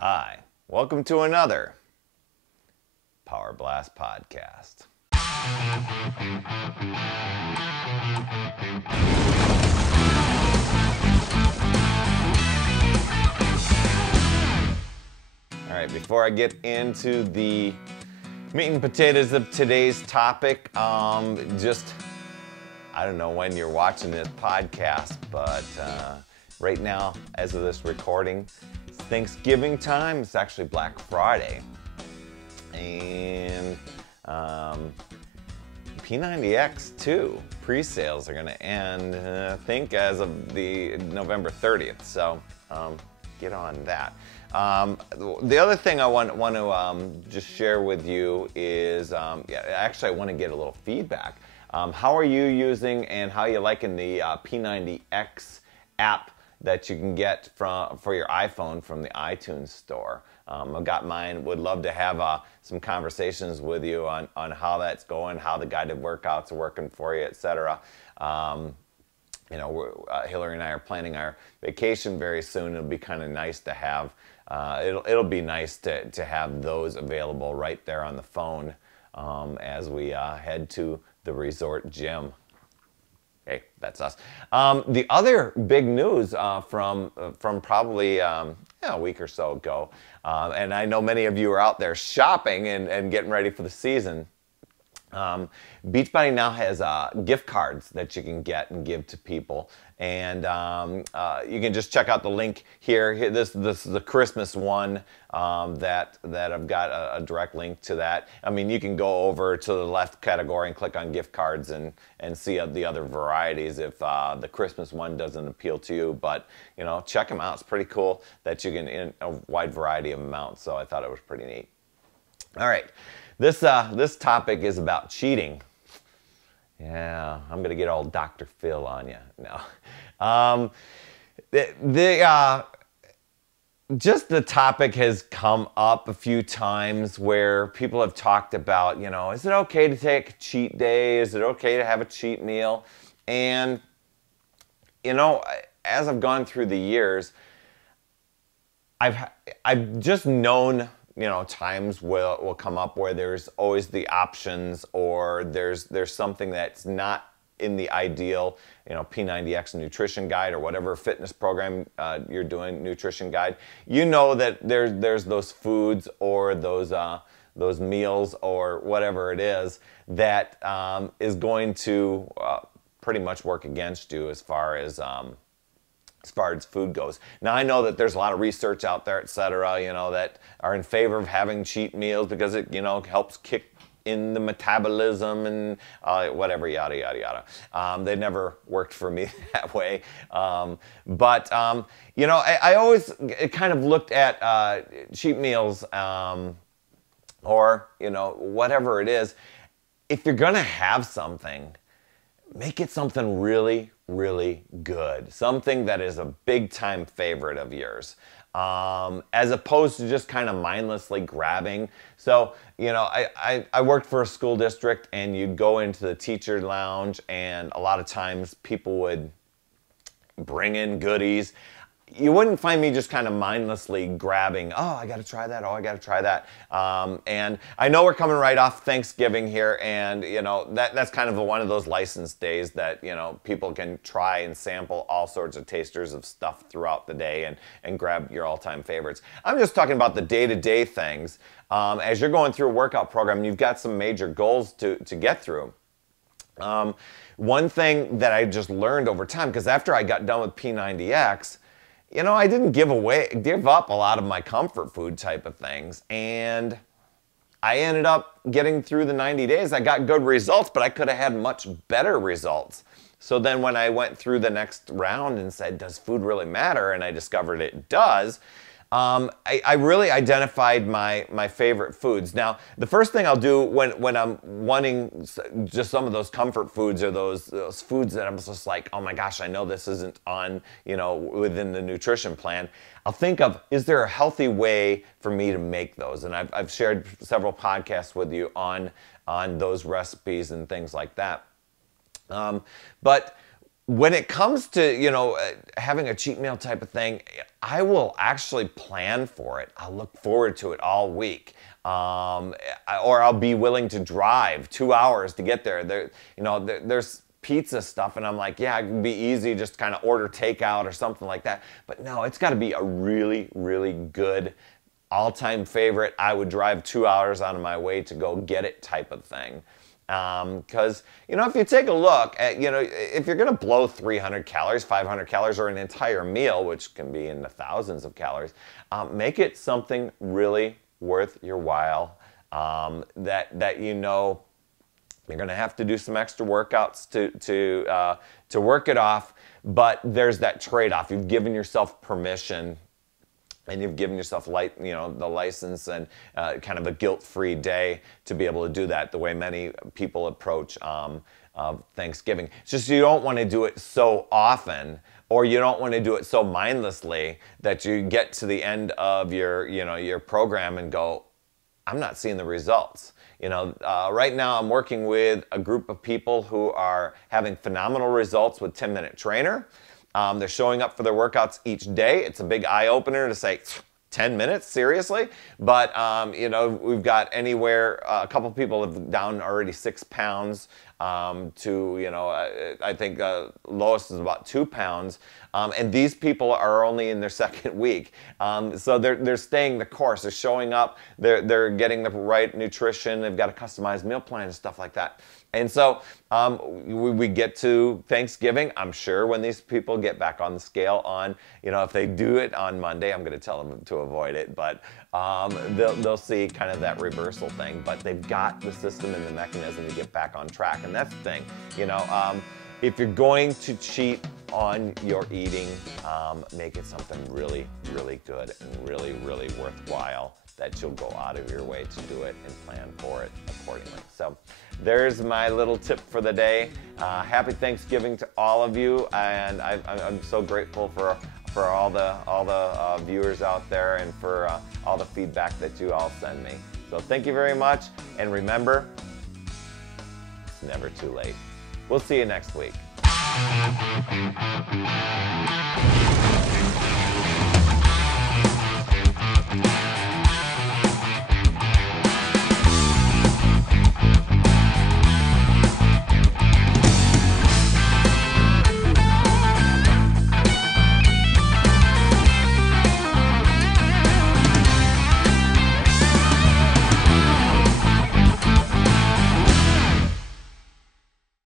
Hi, welcome to another Power Blast podcast. All right, before I get into the meat and potatoes of today's topic, I don't know when you're watching this podcast, but right now, as of this recording, it's Thanksgiving time. It's actually Black Friday. And P90X2 pre-sales are going to end, I think, as of the November 30th. So get on that. The other thing I want to just share with you is, actually I want to get a little feedback. How are you using and how are you liking the P90X app that you can get for your iPhone from the iTunes store? I've got mine. Would love to have some conversations with you on how that's going, how the guided workouts are working for you, etc. Hillary and I are planning our vacation very soon. It'll be kind of nice to have. It'll be nice to have those available right there on the phone as we head to the resort gym. Hey, that's us. The other big news from probably a week or so ago, and I know many of you are out there shopping and getting ready for the season. Beachbody now has gift cards that you can get and give to people, and you can just check out the link here. This is the Christmas one that I've got a direct link to that. I mean, you can go over to the left category and click on gift cards and see the other varieties if the Christmas one doesn't appeal to you. But check them out. It's pretty cool that you can in a wide variety of amounts. So I thought it was pretty neat. All right. This topic is about cheating. Yeah, I'm gonna get all Dr. Phil on you now. Just the topic has come up a few times where people have talked about, is it okay to take a cheat day? Is it okay to have a cheat meal? And as I've gone through the years, I've just known. Times will come up where there's always the options, or there's something that's not in the ideal, P90X nutrition guide or whatever fitness program you're doing, nutrition guide. That there's those foods or those meals or whatever it is that is going to pretty much work against you as far as food goes. Now, I know that there's a lot of research out there, et cetera, that are in favor of having cheat meals because it, helps kick in the metabolism and whatever, yada, yada, yada. They never worked for me that way. But I always kind of looked at cheat meals or, whatever it is. If you're going to have something, make it something really, really good. Something that is a big time favorite of yours. As opposed to just kind of mindlessly grabbing. So, I worked for a school district, and you'd go into the teacher lounge, and a lot of times people would bring in goodies. You wouldn't find me just kind of mindlessly grabbing, oh, I got to try that, oh, I got to try that. And I know we're coming right off Thanksgiving here, and, that's kind of one of those licensed days that, people can try and sample all sorts of tasters of stuff throughout the day and grab your all-time favorites. I'm just talking about the day-to-day things. As you're going through a workout program, you've got some major goals to get through. One thing that I just learned over time, because after I got done with P90X, I didn't give up a lot of my comfort food type of things. And I ended up getting through the 90 days. I got good results, but I could have had much better results. So then when I went through the next round and said, does food really matter? And I discovered it does. I really identified my favorite foods. Now, the first thing I'll do when I'm wanting just some of those comfort foods or those foods that I'm just like, oh my gosh, I know this isn't on, within the nutrition plan. I'll think of, is there a healthy way for me to make those? And I've shared several podcasts with you on those recipes and things like that. But When it comes to, having a cheat meal type of thing, I will actually plan for it. I'll look forward to it all week. Or I'll be willing to drive 2 hours to get there. There's pizza stuff, and I'm like, yeah, it can be easy, just kind of order takeout or something like that. But no, it's got to be a really, really good, all-time favorite. I would drive 2 hours out of my way to go get it type of thing. Because, if you take a look at, if you're going to blow 300 calories, 500 calories, or an entire meal, which can be in the thousands of calories, make it something really worth your while, that you're going to have to do some extra workouts to work it off, but there's that trade-off. You've given yourself permission, and you've given yourself the license and kind of a guilt-free day to be able to do that the way many people approach Thanksgiving. It's just you don't want to do it so often, or you don't want to do it so mindlessly that you get to the end of your program and go, I'm not seeing the results. Right now I'm working with a group of people who are having phenomenal results with 10-Minute Trainer. They're showing up for their workouts each day. It's a big eye-opener to say, 10 minutes, seriously? But, we've got anywhere, a couple people have down already 6 pounds I think lowest is about 2 pounds. And these people are only in their second week. So they're staying the course. They're showing up. They're getting the right nutrition. They've got a customized meal plan and stuff like that. And so we get to Thanksgiving. I'm sure when these people get back on the scale if they do it on Monday, I'm going to tell them to avoid it. But they'll see kind of that reversal thing. But they've got the system and the mechanism to get back on track. And that's the thing. If you're going to cheat on your eating, make it something really, really good and really, really worthwhile that you'll go out of your way to do it and plan for it accordingly. So there's my little tip for the day. Happy Thanksgiving to all of you, and I'm so grateful for all the viewers out there and for all the feedback that you all send me. So thank you very much, and remember, it's never too late. We'll see you next week.